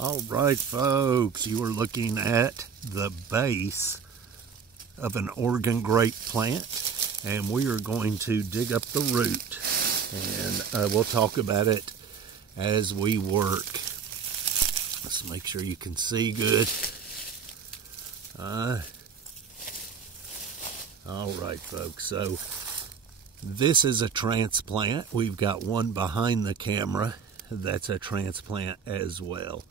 All right, folks, you are looking at the base of an Oregon grape plant, and we are going to dig up the root, and we'll talk about it as we work. Let's make sure you can see good. All right, folks, so this is a transplant. We've got one behind the camera that's a transplant as well.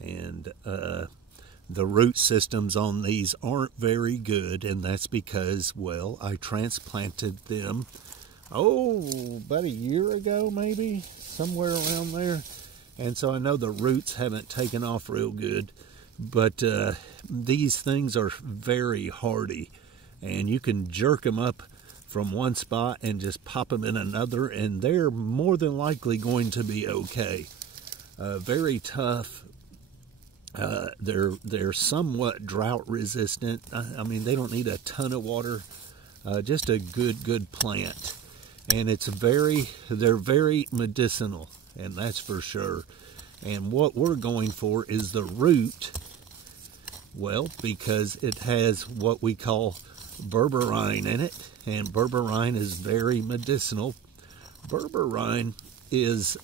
And the root systems on these aren't very good, and that's because, well, I transplanted them, about a year ago, maybe, somewhere around there. And so I know the roots haven't taken off real good, but these things are very hardy, and you can jerk them up from one spot and just pop them in another, and they're more than likely going to be okay. Very tough. They're somewhat drought resistant. I mean, they don't need a ton of water. Just a good plant, and they're very medicinal, and that's for sure. And what we're going for is the root. Well, because it has what we call berberine in it, and berberine is very medicinal. Berberine is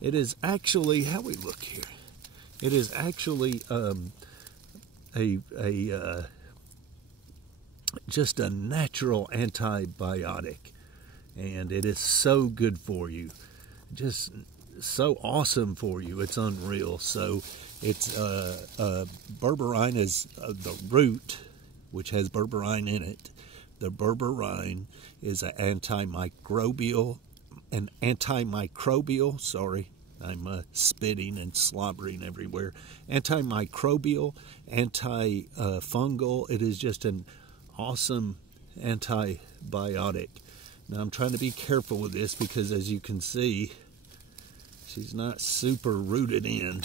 it is actually, how we look here, it is actually just a natural antibiotic, and it is so good for you, just so awesome for you. It's unreal. So it's berberine is the root, which has berberine in it. The berberine is an antimicrobial, sorry, I'm spitting and slobbering everywhere. Antimicrobial, antifungal. It is just an awesome antibiotic. Now I'm trying to be careful with this because, as you can see, she's not super rooted in.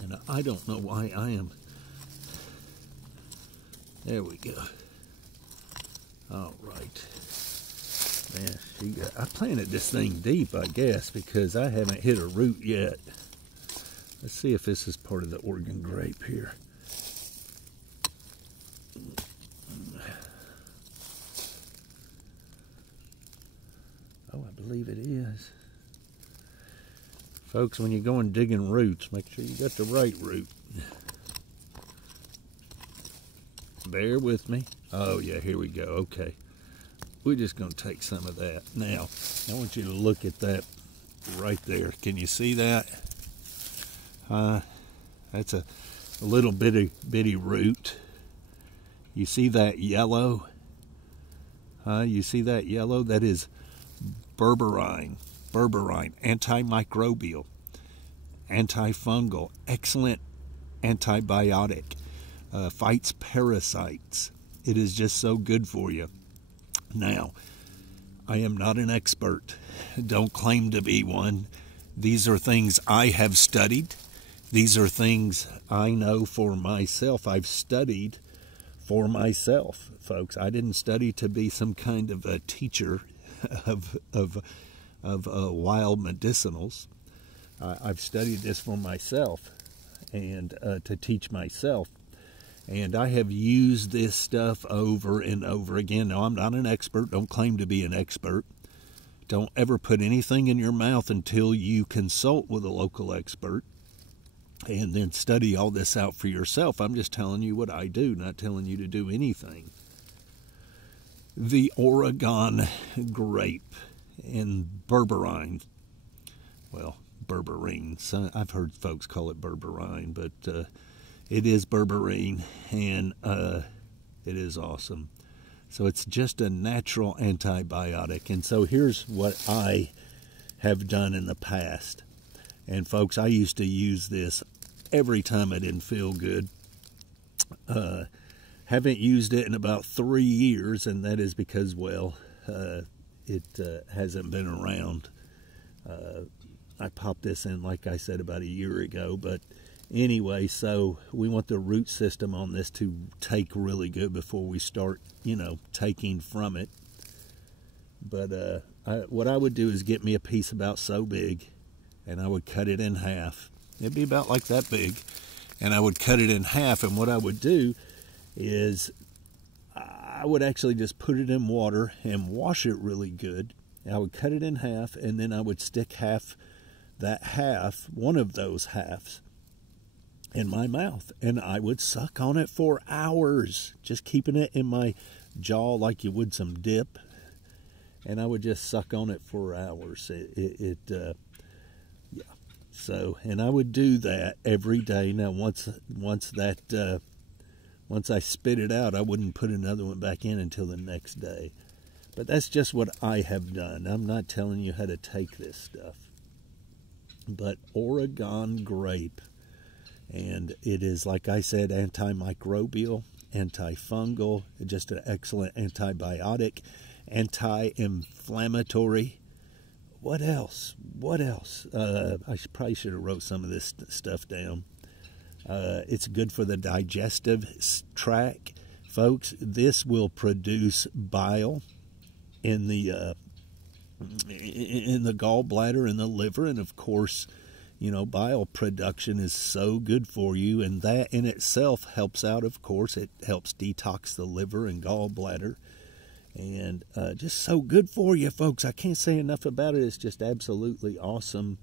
And I don't know why I am. There we go. All right. Man, I planted this thing deep, I guess, because I haven't hit a root yet. Let's see if this is part of the Oregon grape here. Oh, I believe it is. Folks, when you're going digging roots, make sure you got the right root. Bear with me. Oh, yeah, here we go. Okay. We're just going to take some of that. Now, I want you to look at that right there. Can you see that? That's a little bitty root. You see that yellow? You see that yellow? That is berberine. Berberine, antimicrobial, antifungal, excellent antibiotic, fights parasites. It is just so good for you. Now, I am not an expert. Don't claim to be one. These are things I have studied. These are things I know for myself. I've studied for myself, folks. I didn't study to be some kind of a teacher of wild medicinals. I've studied this for myself and to teach myself. And I have used this stuff over and over again. Now, I'm not an expert. Don't claim to be an expert. Don't ever put anything in your mouth until you consult with a local expert and then study all this out for yourself. I'm just telling you what I do, not telling you to do anything. The Oregon grape and berberine, well, berberine. So I've heard folks call it berberine, but it is berberine, and it is awesome. So it's just a natural antibiotic. And so here's what I have done in the past. And folks, I used to use this every time I didn't feel good. Haven't used it in about 3 years, and that is because, well, it hasn't been around. I popped this in, like I said, about a year ago, but anyway, so we want the root system on this to take really good before we start, taking from it. But what I would do is get me a piece about so big, and I would cut it in half. It'd be about like that big, and I would cut it in half, and what I would do is I would actually just put it in water and wash it really good. I would cut it in half, and then I would stick one of those halves, in my mouth, and I would suck on it for hours, just keeping it in my jaw like you would some dip, and I would just suck on it for hours. Yeah. So, and I would do that every day. Now, once I spit it out, I wouldn't put another one back in until the next day. But that's just what I have done. I'm not telling you how to take this stuff. But Oregon grape, and it is, like I said, antimicrobial, antifungal, just an excellent antibiotic, anti-inflammatory. What else? I probably should have wrote some of this stuff down. It's good for the digestive tract. Folks, this will produce bile in the gallbladder and the liver, and of course, you know, bile production is so good for you, and that in itself helps out, of course. It helps detox the liver and gallbladder, and just so good for you, folks. I can't say enough about it. It's just absolutely awesome,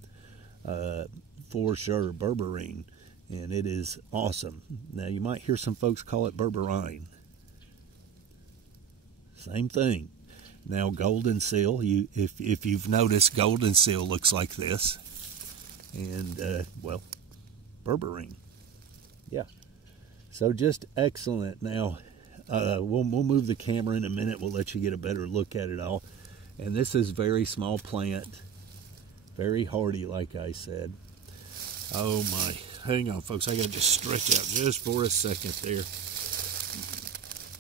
for sure, berberine, and it is awesome. Now, you might hear some folks call it berberine. Same thing. Now, golden seal, if you've noticed, golden seal looks like this. And, well, berberine. Yeah. So just excellent. Now, we'll move the camera in a minute. We'll let you get a better look at it all. And this is very small plant. Very hardy, like I said. Oh, my. Hang on, folks. I got to just stretch out just for a second there.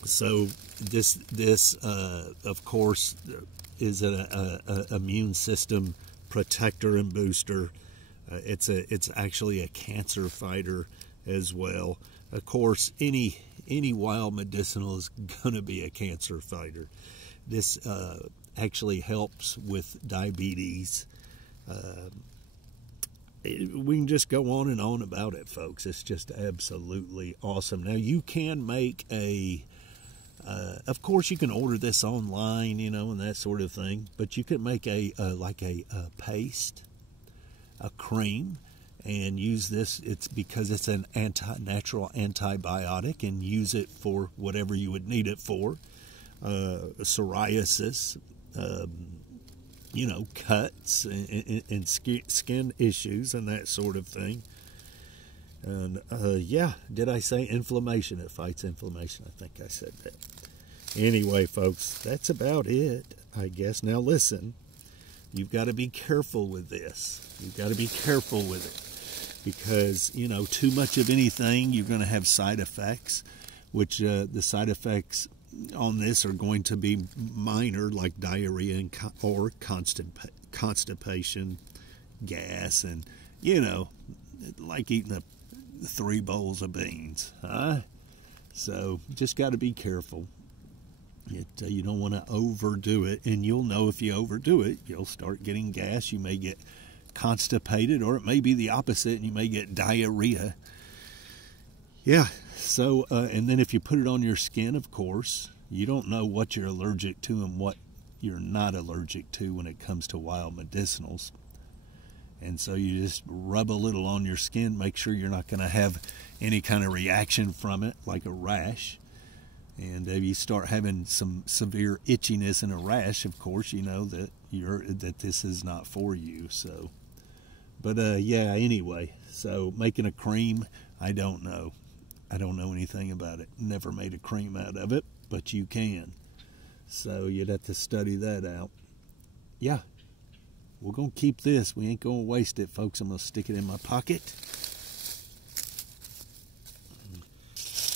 So this of course, is an immune system protector and booster. It's actually a cancer fighter as well. Of course, any wild medicinal is going to be a cancer fighter. This actually helps with diabetes. We can just go on and on about it, folks. It's just absolutely awesome. Now, you can make of course, you can order this online, you know, and that sort of thing. But you can make like a paste, a cream, and use this. It's because it's an natural antibiotic, and use it for whatever you would need it for. Psoriasis, you know, cuts and skin issues and that sort of thing. And yeah, did I say inflammation? It fights inflammation. I think I said that. Anyway, folks, that's about it, I guess. Now listen, you've got to be careful with this. You've got to be careful with it, because, you know, too much of anything, you're going to have side effects, which the side effects on this are going to be minor, like diarrhea or constipation, gas, and, you know, like eating 3 bowls of beans. So just got to be careful. You don't want to overdo it, and you'll know if you overdo it, you'll start getting gas. You may get constipated, or it may be the opposite, and you may get diarrhea. Yeah, so, and then if you put it on your skin, of course, you don't know what you're allergic to and what you're not allergic to when it comes to wild medicinals. And so you just rub a little on your skin, make sure you're not going to have any kind of reaction from it, like a rash. And if you start having some severe itchiness and a rash, of course, you know that this is not for you. So, but yeah, anyway, so making a cream, I don't know. I don't know anything about it. Never made a cream out of it, but you can. So you'd have to study that out. Yeah, we're going to keep this. We ain't going to waste it, folks. I'm going to stick it in my pocket.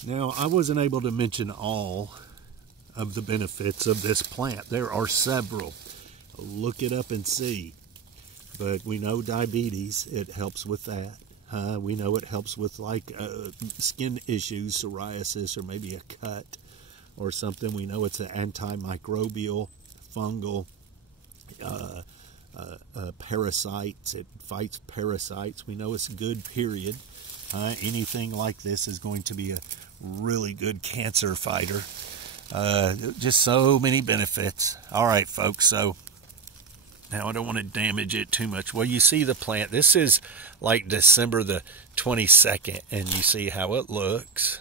Now, I wasn't able to mention all of the benefits of this plant. There are several. Look it up and see. But we know diabetes, it helps with that. We know it helps with like skin issues, psoriasis, or maybe a cut or something. We know it's an antimicrobial, fungal. parasites. It fights parasites. We know it's good, period. Anything like this is going to be a really good cancer fighter. Just so many benefits. All right, folks, so now I don't want to damage it too much. Well, you see the plant. This is like December the 22nd, and you see how it looks.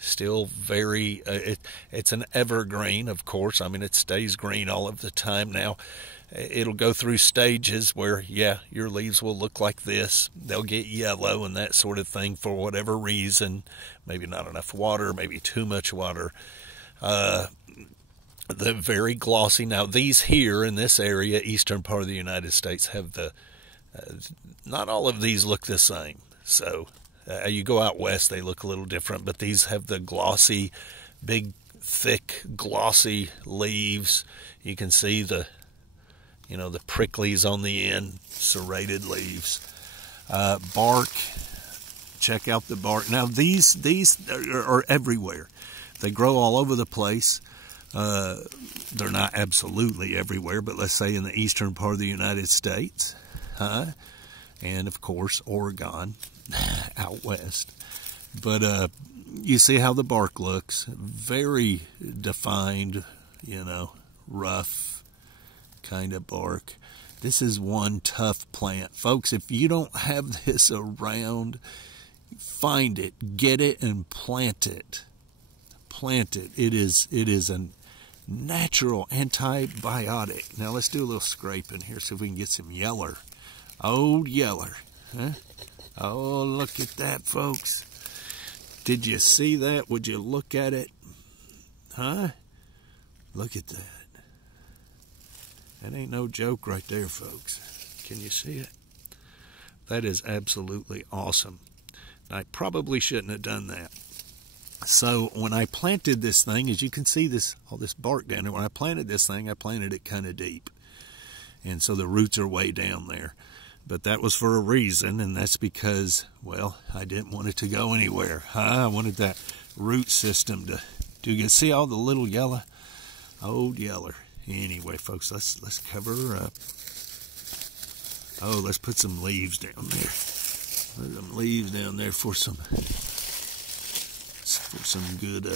Still very, it's an evergreen, of course. I mean, it stays green all of the time. Now, it'll go through stages where, yeah, your leaves will look like this. They'll get yellow and that sort of thing for whatever reason. Maybe not enough water, maybe too much water. They're very glossy. Now, these here in this area, eastern part of the United States, have the, not all of these look the same. So, you go out west, they look a little different, but these have the glossy, big, thick, glossy leaves. You can see the, you know, the pricklies on the end, serrated leaves. Bark, check out the bark. Now, these are everywhere. They grow all over the place. They're not absolutely everywhere, but let's say in the eastern part of the United States. And, of course, Oregon, out west. But you see how the bark looks. Very defined, you know, rough kind of bark. This is one tough plant. Folks, if you don't have this around, find it, get it, and plant it. Plant it. It is a natural antibiotic. Now, let's do a little scraping here, see if we can get some yeller. Old yeller. Huh? Oh, look at that, folks. Did you see that? Would you look at it? Huh? Look at that. That ain't no joke right there, folks. Can you see it? That is absolutely awesome. I probably shouldn't have done that. So when I planted this thing, as you can see this, all this bark down there, when I planted this thing, I planted it kind of deep. And so the roots are way down there. But that was for a reason, and that's because, well, I didn't want it to go anywhere. I wanted that root system to do good. See all the little yellow? Old yeller. Anyway, folks, let's cover her up. Oh, let's put some leaves down there. Put some leaves down there for some good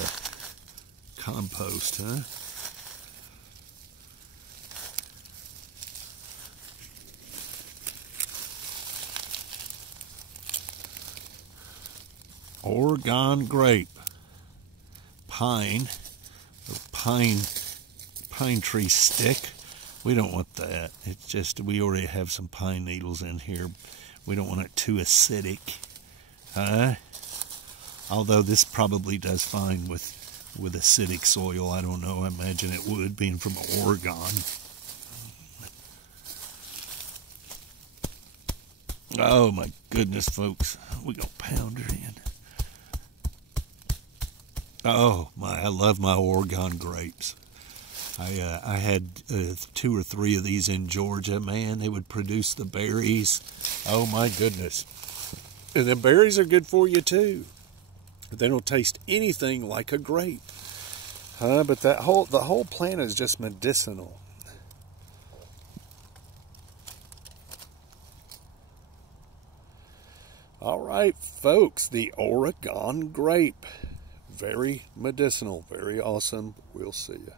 compost, huh? Oregon grape, pine tree stick. We don't want that. It's just, we already have some pine needles in here. We don't want it too acidic. Although this probably does fine with acidic soil. I don't know. I imagine it would, being from Oregon. Oh my goodness, folks. We're going to pound her in. Oh my, I love my Oregon grapes. I had 2 or 3 of these in Georgia. Man, they would produce the berries. Oh my goodness. And the berries are good for you too. They don't taste anything like a grape. But the whole plant is just medicinal. All right, folks, the Oregon grape. Very medicinal, very awesome. We'll see you.